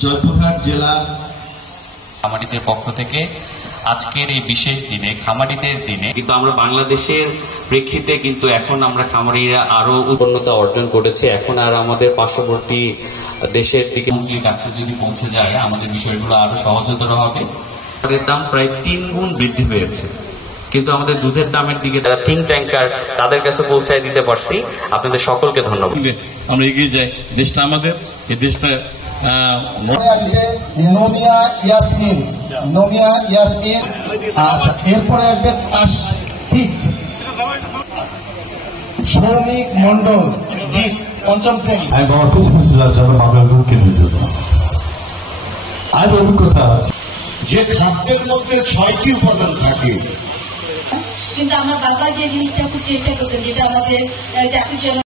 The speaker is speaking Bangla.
জয়পুরহাট জেলা খামারিদের পক্ষ থেকে আজকের এই বিশেষ দিনে, খামারিদের দিনে, কিন্তু আমরা বাংলাদেশের প্রেক্ষিতে কিন্তু এখন আমরা খামারিরা আরো উন্নতা অর্জন করেছে। এখন আর আমাদের পার্শ্ববর্তী দেশের দিকে কাছে যদি পৌঁছে যায় আমাদের বিষয়গুলো আরো সহজতর হবে। দাম প্রায় 3 গুণ বৃদ্ধি পেয়েছে, কিন্তু আমাদের দুধের দামের দিকে যারা 3 ট্যাঙ্কার তাদের কাছে পৌঁছায় দিতে পারছি। আপনাদের সকলকে ধন্যবাদ। আমরা এগিয়ে যাই, দেশটা আমাদের, এই দেশটা নোমিয়া ইয়াসমিন। আচ্ছা, এরপরে আসবে তাসফিক সৌমিক মন্ডল, জি 5ম শ্রেণী। আমি বাবা কিছু জন্য বাবার দুধ কেনার জন্য আজ অভিজ্ঞতা আছে যে খাদ্যের মধ্যে 6টি উপাদান থাকে, কিন্তু আমার বাবা যে জিনিসটা খুব চেষ্টা করতেন, যেটা আমাদের চাকরির জন্য